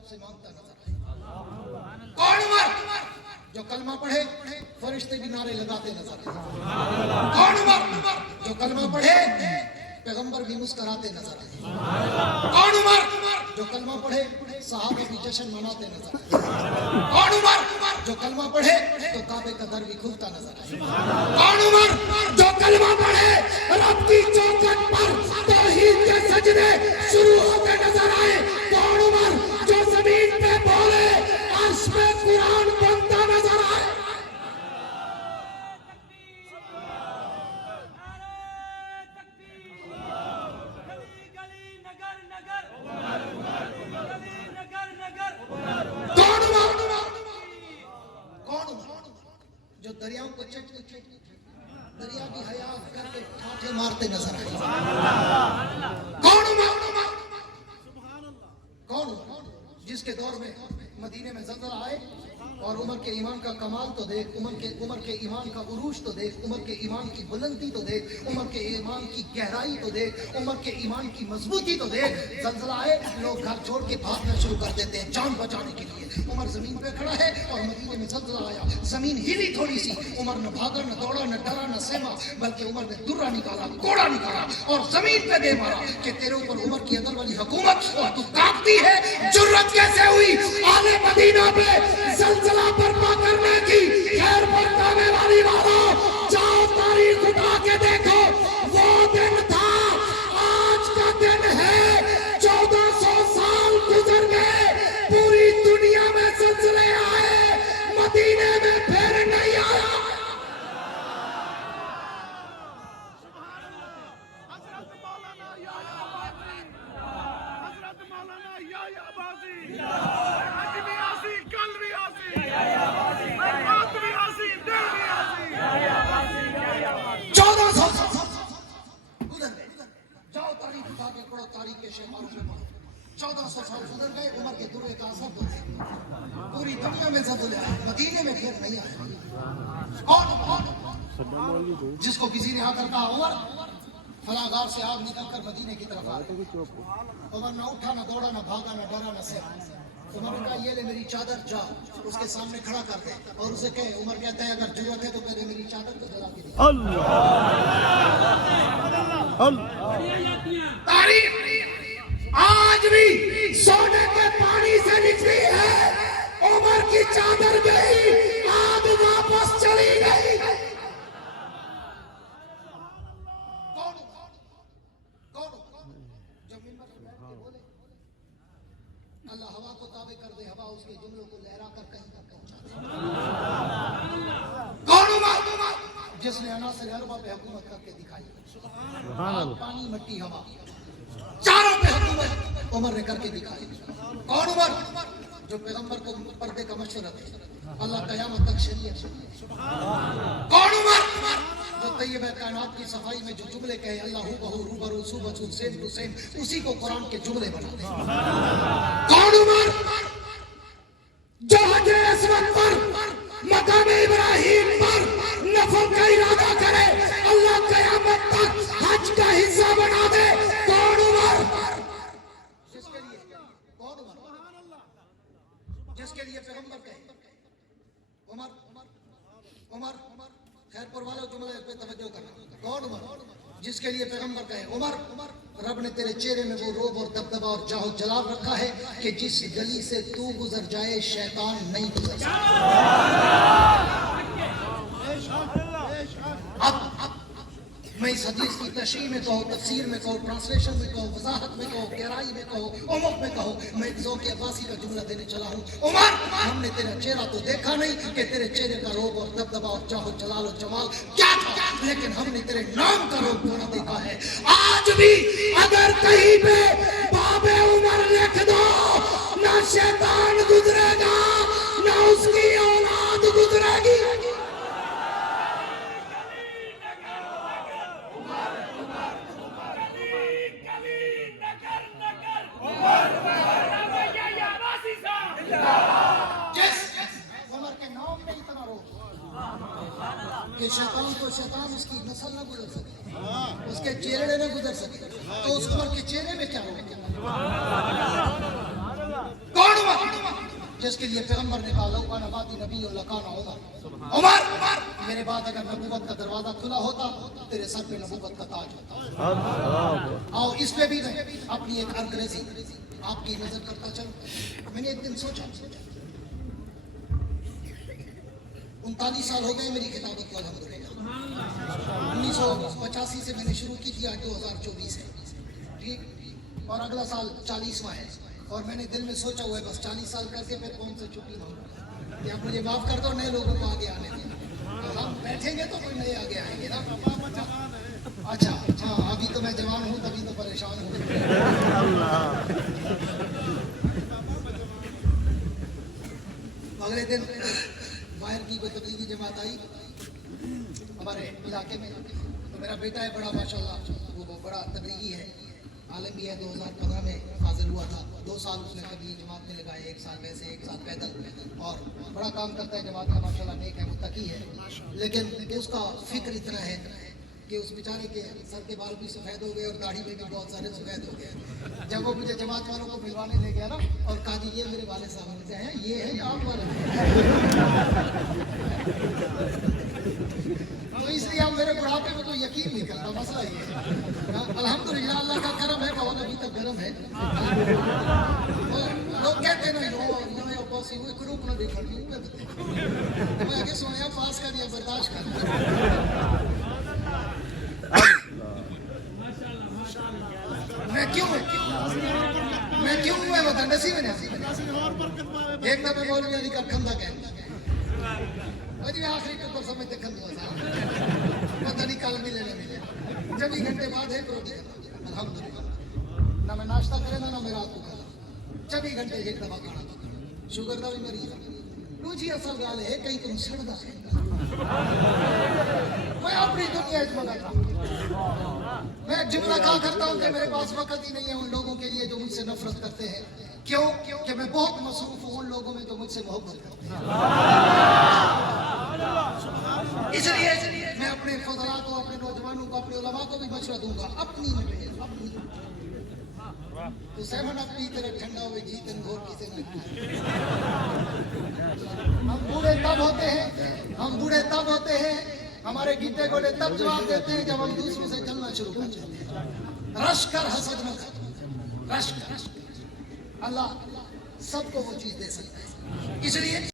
रब से मांगता नजर आए। कौन उमर जो कलमा पढ़े फरिश्ते भी नारे लगाते नजर आए। कौन उमर जो कलमा पढ़े पैगंबर भी मुस्कुराते नजर आए। कौन उमर जो कलमा पढ़े सहाबा भी जश्न मनाते नजर आए। कौन उमर जो कलमा पढ़े तो काबे का दर भी खुलता नजर आए। कौन उमर जो कलमा पढ़े रब की चौखट पर तौहीद के सजदे शुरू होते नजर आए। कौन उमर जो जमीन पे बोले अर्श पे कुरान बनता नजर आए। जो दरियाओं को चट दरिया की हया करके ठाठे मारते नजर आए। कौन जिसके दौर में मदीने में ज़लज़ला आए और उमर के ईमान का कमाल तो देख, उमर के ईमान का उरूज तो देख, उमर के ईमान की बुलंदी तो देख, उमर के ईमान की गहराई तो देख, उमर के ईमान की मजबूती तो देख। ज़लज़ला आए लोग घर छोड़ के भागना शुरू कर देते हैं जान बचाने के लिए। उमर जमीन पे खड़ा है और मदीने में ज़लज़ला आया, जमीन हिली थोड़ी सी, उमर न भागा न दौड़ा न डरा न सहमा, बल्कि उमर ने दुर्रा निकाला, कोड़ा निकाला और जमीन पे दे मारा कि तेरे ऊपर उमर की अदल वाली हुकूमत और तू कांपती है। जुर्रत कैसे हुई आले मदीना पे ज़लज़ला बर्पा करने की? खैर बरताने वाली वालों जाओ तारीख उठा के देखो, वो दिन था आज का दिन है। 1400 साल गुजर गए, पूरी दुनिया में ज़लज़ले आए, मदीने में फिर नहीं आया। जाओ तारीख उठा के पढ़ो, तारीख के शेमारों में पढ़ो। 1400 साल गुजर गए, उमर के दुर्रे का असर तो है, पूरी दुनिया में ज़लज़ले आए, मदीने में फिर नहीं आए। कौन जिसको किसी ने आकर कहा उमर फला गार से आग निकल कर मदीने की तरफ आ रही, उमर ना उठा ना दौड़ा ना भागा ना डरा ना सहमा। उमर ने कहा ये ले मेरी चादर, जा उसके सामने खड़ा कर दे और उसे कहे। उमर कहता है अगर जरूरत है तो पहले मेरी चादर को जला के दे। तारीख आज भी सोने के पानी से निकली है। उमर की चादर गई, आग वापस चली गई। कौन जो मिंबर पर बैठ के बोले अल्लाह हवा को ताबे कर दे, हवा उसके जुमलों को लहरा कर कहीं तक पहुंचा दे। कौन जिसने अनासर अरबा पे हुकूमत करके दिखाई, पानी मट्टी हवा चारों पे हुकूमत उमर ने करके दिखाई। कौन उमर जो पैगंबर को पर्दे का मशवरा दे, अल्लाह क़यामत तक शरीयत। कौन उमर जो तैयब कायनात की सफाई में जो जुमले कहे अल्लाह हू बहू रूबरू सुबह सेम टू सेम, उसी को कुरान के जुमले बना दे। कौन उमर जो हजरे अस्वद पर मकाम इब्राहिम पर नफल का इरादा करे, अल्लाह क़यामत तक हज का हिस्सा बना दे। कौन उमर जिसके लिए, कौन उमर जिसके लिए पैगंबर कहे उमर उमर खैरपुर वालों जुमले पे तवज्जो करना। कौन उमर जिसके लिए पैगंबर कहे उमर रब ने तेरे चेहरे में वो रोब और दबदबा और जाहो जलाल रखा है कि जिस गली से तू गुजर जाए शैतान नहीं गुजर सकता। अब मैं इस हदीस की तशरीह में कहो, तफसीर में कहो, ट्रांसलेशन में कहो, वजाहत में कहो, गहराई में कहो, उमुक में कहो, मैं एक ज़ौक़ अब्बासी का जुमला देने चला हूँ। उमर हमने तेरा चेहरा तो देखा नहीं कि तेरे चेहरे का रोब और दबदबा और जाहो जलाल और जमाल क्या था, लेकिन हमने तेरे नाम का रोब बना देखा है। आज भी अगर कहीं पे बाबे उमर लिख दो, ना शैतान गुजरेगा ना उसकी औलाद गुजरेगी। कि शैतान तो शैतान उसकी नस्ल न गुजर सके, उसके चेहरे न गुजर सके, तो उस उमर के चेहरे में क्या होगा? कौन उमर जिसके लिए पैगंबर ने कहा लौ काना बाती नबी और लकाना उमर मेरे बाद अगर नबूवत का दरवाजा खुला होता तेरे सर पे नबूवत का ताज होता। और इस पे भी मैं अपनी एक अंग्रेजी आपकी नजर करता चलूं। मैंने एक दिन सोचा 39 साल हो गए मेरी किताबत को अल्हम्दुलिल्लाह। 1985 से मैंने शुरू की थी, आज 2024 है, ठीक, और अगला साल 40वां है। और मैंने दिल में सोचा हुआ है बस 40 साल करके फिर कौन से छुट्टी मांगूं, या मुझे माफ कर दो, नए लोगों को आगे आने दें। हम बैठेंगे तो कोई नए आगे आएंगे ना। अच्छा हाँ, अभी तो मैं जवान हूँ तभी तो परेशान हूँ। अगले दिन बाहर की कोई तबलीगी जमात आई हमारे इलाके में, तो मेरा बेटा है बड़ा माशाल्लाह, वो बड़ा तबलीगी है, आलम भी है। 2015 में फाजिल हुआ था, 2 साल उसने कभी जमात में लगाए, 1 साल वैसे 1 साल पैदल, और बड़ा काम करता है जमात का, माशाल्लाह नेक है, मुत्तकी है। लेकिन उसका फिक्र इतना है कि उस बेचारे के सर के बाल भी सफ़ेद हो गए और दाढ़ी में भी बहुत सारे सफ़ेद हो गए। जब वो मुझे जमात वालों को मिलवाने ले गया ना, और कहा जी ये मेरे वाले साहब हैं, ये है या आप वाले, तो इसलिए अब मेरे बुढ़ापे में तो यकीन नहीं करता, मसला ये है। अल्हम्दुलिल्लाह अल्लाह का करम है, बहुत अभी तक गर्म है। लोग कहते ना यो पास वो एक रूप ना देखा नहीं मैं बता, मैं आगे सोया पास कर दिया, बर्दाश्त कर लिया। मैं क्यों मैं बता नसीब है। एक दफे मौलवी अली का खंदा कहता अजी आखिरी को समझते खंदा पता नहीं कल मिले ना मिले, 24 घंटे बाद है रोटी अल्हम्दुलिल्लाह, ना मैं नाश्ता करे ना मैं रात को खाना, 24 घंटे एक दफा खाना, शुगर का भी मरीज दूजी असल गाल है कहीं तुम सड़दा है। मैं अपनी दुनिया मंगाता, मैं जुमला कहा करता हूँ कि मेरे पास वक्त ही नहीं है उन लोगों के लिए जो मुझसे नफरत करते हैं। क्यों? कि मैं बहुत मसरूफ हूँ उन लोगों में जो मुझसे मोहब्बत करते हैं। इसलिए मैं अपने फुज़ला को, अपने नौजवानों को, अपने उलमा को भी मशवरा दूंगा, अपनी तो 7 अप की तरह ठंडा हुए जी तन घोर किसे न। हम बूढ़े तब होते हैं हमारे गीते गोले तब जवाब देते हैं जब हम दूसरों से चलना शुरू कर देते हैं। रश कर हसद न कर, रश कर। अल्लाह सबको वो चीज दे सकता है, इसलिए